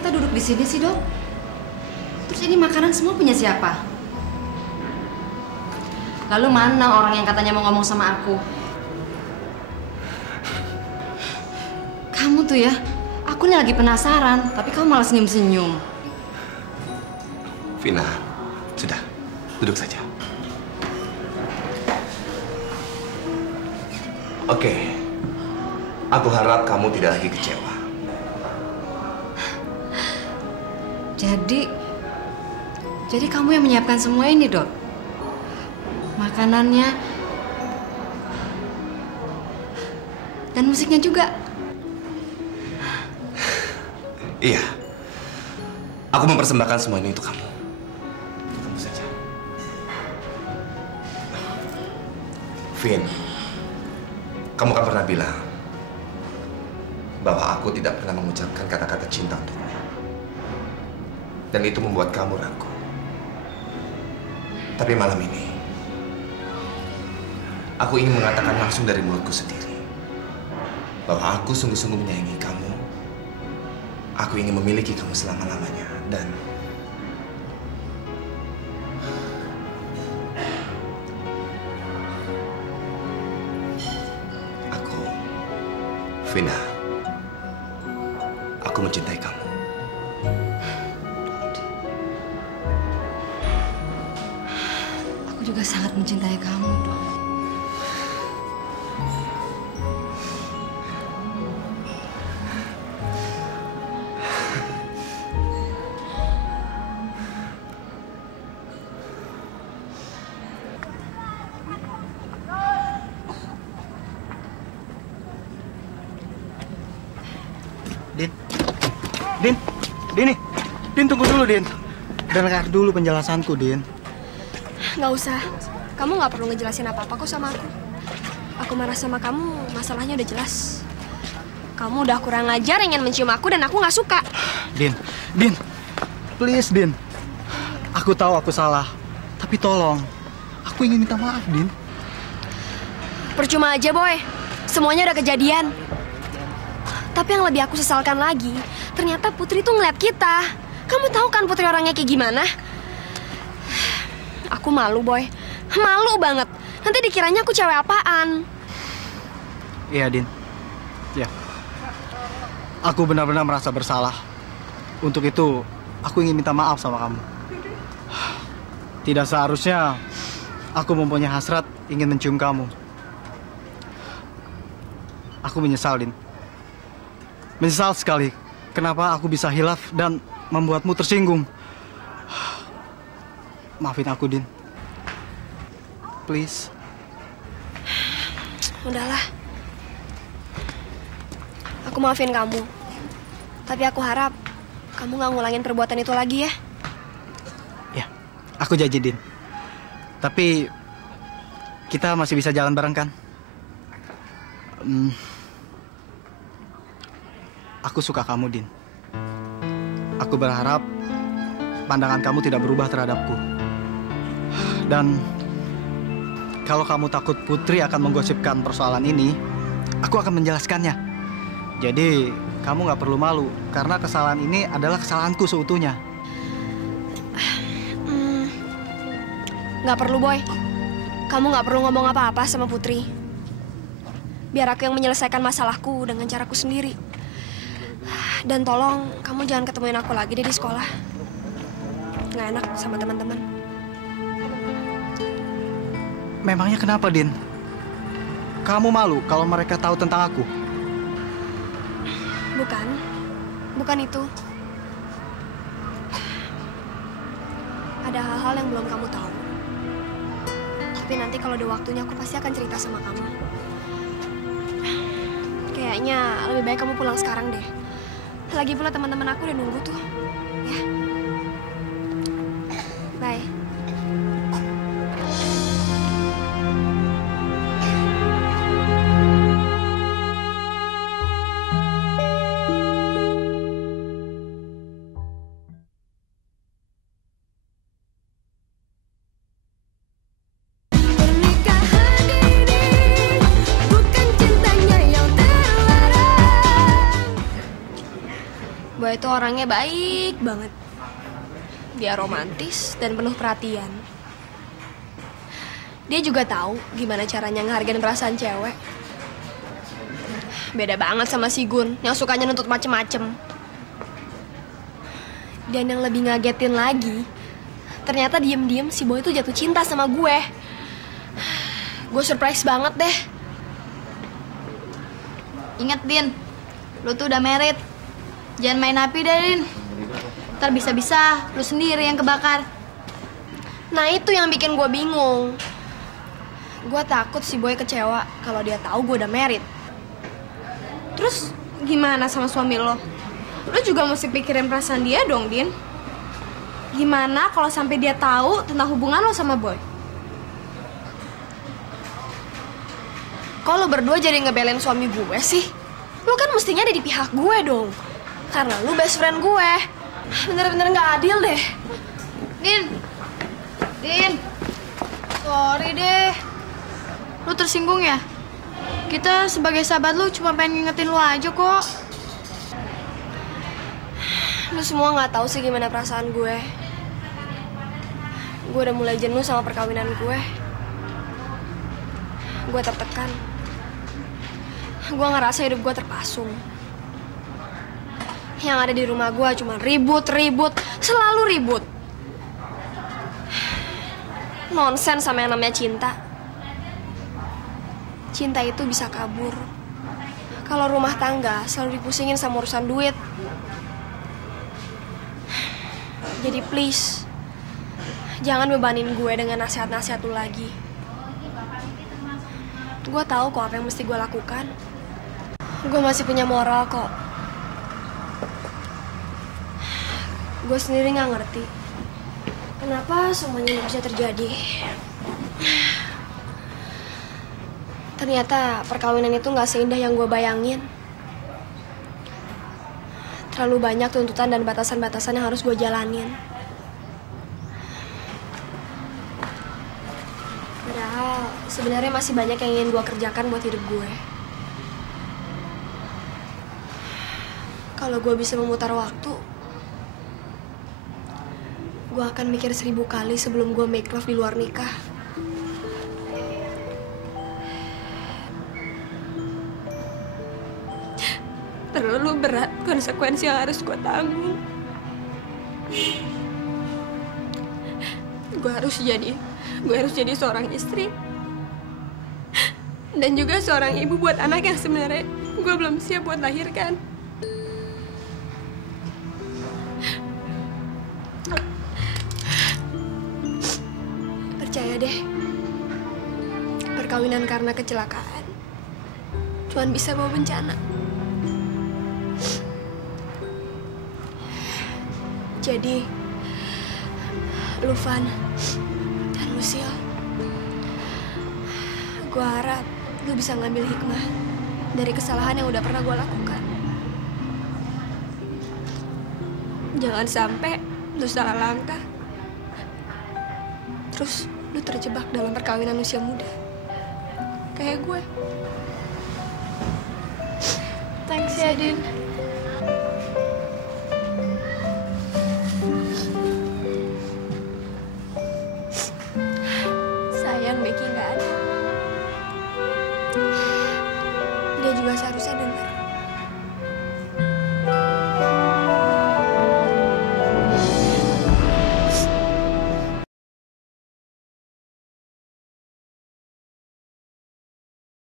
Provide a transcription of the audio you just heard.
kita duduk di sini sih, Dok? Terus ini makanan semua punya siapa? Lalu mana orang yang katanya mau ngomong sama aku? Kamu tuh ya, aku nih lagi penasaran, tapi kamu malah senyum-senyum. Vina, sudah, duduk saja. Oke, aku harap kamu tidak lagi kecewa. Jadi kamu yang menyiapkan semua ini, Dok? Makanannya dan musiknya juga. Iya, aku mempersembahkan semua ini untuk kamu. Kamu saja. Vin, kamu kan pernah bilang bahwa aku tidak pernah mengucapkan kata-kata cinta untukmu. Dan itu membuat kamu ragu. Tapi malam ini, aku ingin mengatakan langsung dari mulutku sendiri bahwa aku sungguh-sungguh menyayangi kamu. Aku ingin memiliki kamu selama-lamanya. Dan aku, Vina, aku mencintai kamu. Aku juga sangat mencintai kamu, Dok. Din, tunggu dulu, Din. Dengar dulu penjelasanku, Din. Nggak usah. Kamu nggak perlu ngejelasin apa-apa kok sama aku. Aku marah sama kamu, masalahnya udah jelas. Kamu udah kurang ajar, ingin mencium aku dan aku nggak suka. Din, please, Din. Aku tahu aku salah, tapi tolong. Aku ingin minta maaf, Din. Percuma aja, Boy. Semuanya udah kejadian. Tapi yang lebih aku sesalkan lagi, ternyata Putri tuh ngeliat kita. Kamu tahu kan Putri orangnya kayak gimana? Aku malu, Boy. Malu banget. Nanti dikiranya aku cewek apaan. Iya, Din. Ya. Aku benar-benar merasa bersalah. Untuk itu, aku ingin minta maaf sama kamu. Tidak seharusnya aku mempunyai hasrat ingin mencium kamu. Aku menyesal, Din. Menyesal sekali. Kenapa aku bisa hilaf dan membuatmu tersinggung. Maafin aku, Din. Please. Udahlah. Aku maafin kamu. Tapi aku harap kamu nggak ngulangin perbuatan itu lagi ya. Ya, aku janji, Din. Tapi kita masih bisa jalan bareng kan? Aku suka kamu, Din. Aku berharap pandangan kamu tidak berubah terhadapku. Dan kalau kamu takut Putri akan menggosipkan persoalan ini, aku akan menjelaskannya. Jadi, kamu nggak perlu malu, karena kesalahan ini adalah kesalahanku seutuhnya. Nggak perlu, Boy. Kamu nggak perlu ngomong apa-apa sama Putri. Biar aku yang menyelesaikan masalahku dengan caraku sendiri. Dan tolong, kamu jangan ketemuin aku lagi deh di sekolah. Nggak enak sama teman-teman. Memangnya kenapa, Din? Kamu malu kalau mereka tahu tentang aku? Bukan itu. Ada hal-hal yang belum kamu tahu. Tapi nanti kalau ada waktunya, aku pasti akan cerita sama kamu. Kayaknya lebih baik kamu pulang sekarang deh. Lagi pula teman-teman aku udah nunggu tuh. Ya. Bye. Boy, Boy itu orangnya baik banget. Dia romantis dan penuh perhatian. Dia juga tahu gimana caranya ngehargain perasaan cewek. Beda banget sama si Gun yang sukanya nuntut macem-macem. Dan yang lebih ngagetin lagi, ternyata diem-diem si Boy itu jatuh cinta sama gue. Gue surprise banget deh. Ingat, Din, lu tuh udah married. Jangan main api deh, Din. Ntar bisa-bisa lu sendiri yang kebakar. Nah itu yang bikin gue bingung. Gue takut si Boy kecewa kalau dia tahu gue udah married. Terus gimana sama suami lo? Lo juga mesti pikirin perasaan dia dong, Din. Gimana kalau sampai dia tahu tentang hubungan lo sama Boy? Kok lo berdua jadi ngebelain suami gue sih? Lo kan mestinya ada di pihak gue dong. Karena lo best friend gue. Bener-bener gak adil deh. Din, sorry deh. Lu tersinggung ya? Kita sebagai sahabat lu cuma pengen ngingetin lu aja kok. Lu semua gak tahu sih gimana perasaan gue. Gue udah mulai jenuh sama perkawinan gue. Gue tertekan. Gue ngerasa hidup gue terpasung. Yang ada di rumah gue cuma ribut, selalu ribut. Nonsens sama yang namanya cinta. Cinta itu bisa kabur. Kalau rumah tangga selalu dipusingin sama urusan duit. Jadi please, jangan bebanin gue dengan nasihat-nasihat lu lagi. Gue tahu kok apa yang mesti gue lakukan. Gue masih punya moral kok. Gue sendiri gak ngerti kenapa semuanya ini bisa terjadi. Ternyata perkawinan itu gak seindah yang gue bayangin. Terlalu banyak tuntutan dan batasan-batasan yang harus gue jalanin. Padahal sebenarnya masih banyak yang ingin gue kerjakan buat hidup gue. Kalau gue bisa memutar waktu, gue akan mikir 1000 kali sebelum gue make love di luar nikah. Terlalu berat konsekuensi yang harus gue tanggung. Gue harus jadi seorang istri dan juga seorang ibu buat anak yang sebenarnya gue belum siap buat lahirkan. Percaya deh, perkawinan karena kecelakaan cuman bisa bawa bencana. Jadi, Lufan dan Lucille, gue harap lu bisa ngambil hikmah dari kesalahan yang udah pernah gue lakukan. Jangan sampai lu salah langkah, terus lu terjebak dalam perkawinan usia muda kayak gue. Thanks ya, Din. Sayang Becky nggak ada. Dia juga seharusnya dengar.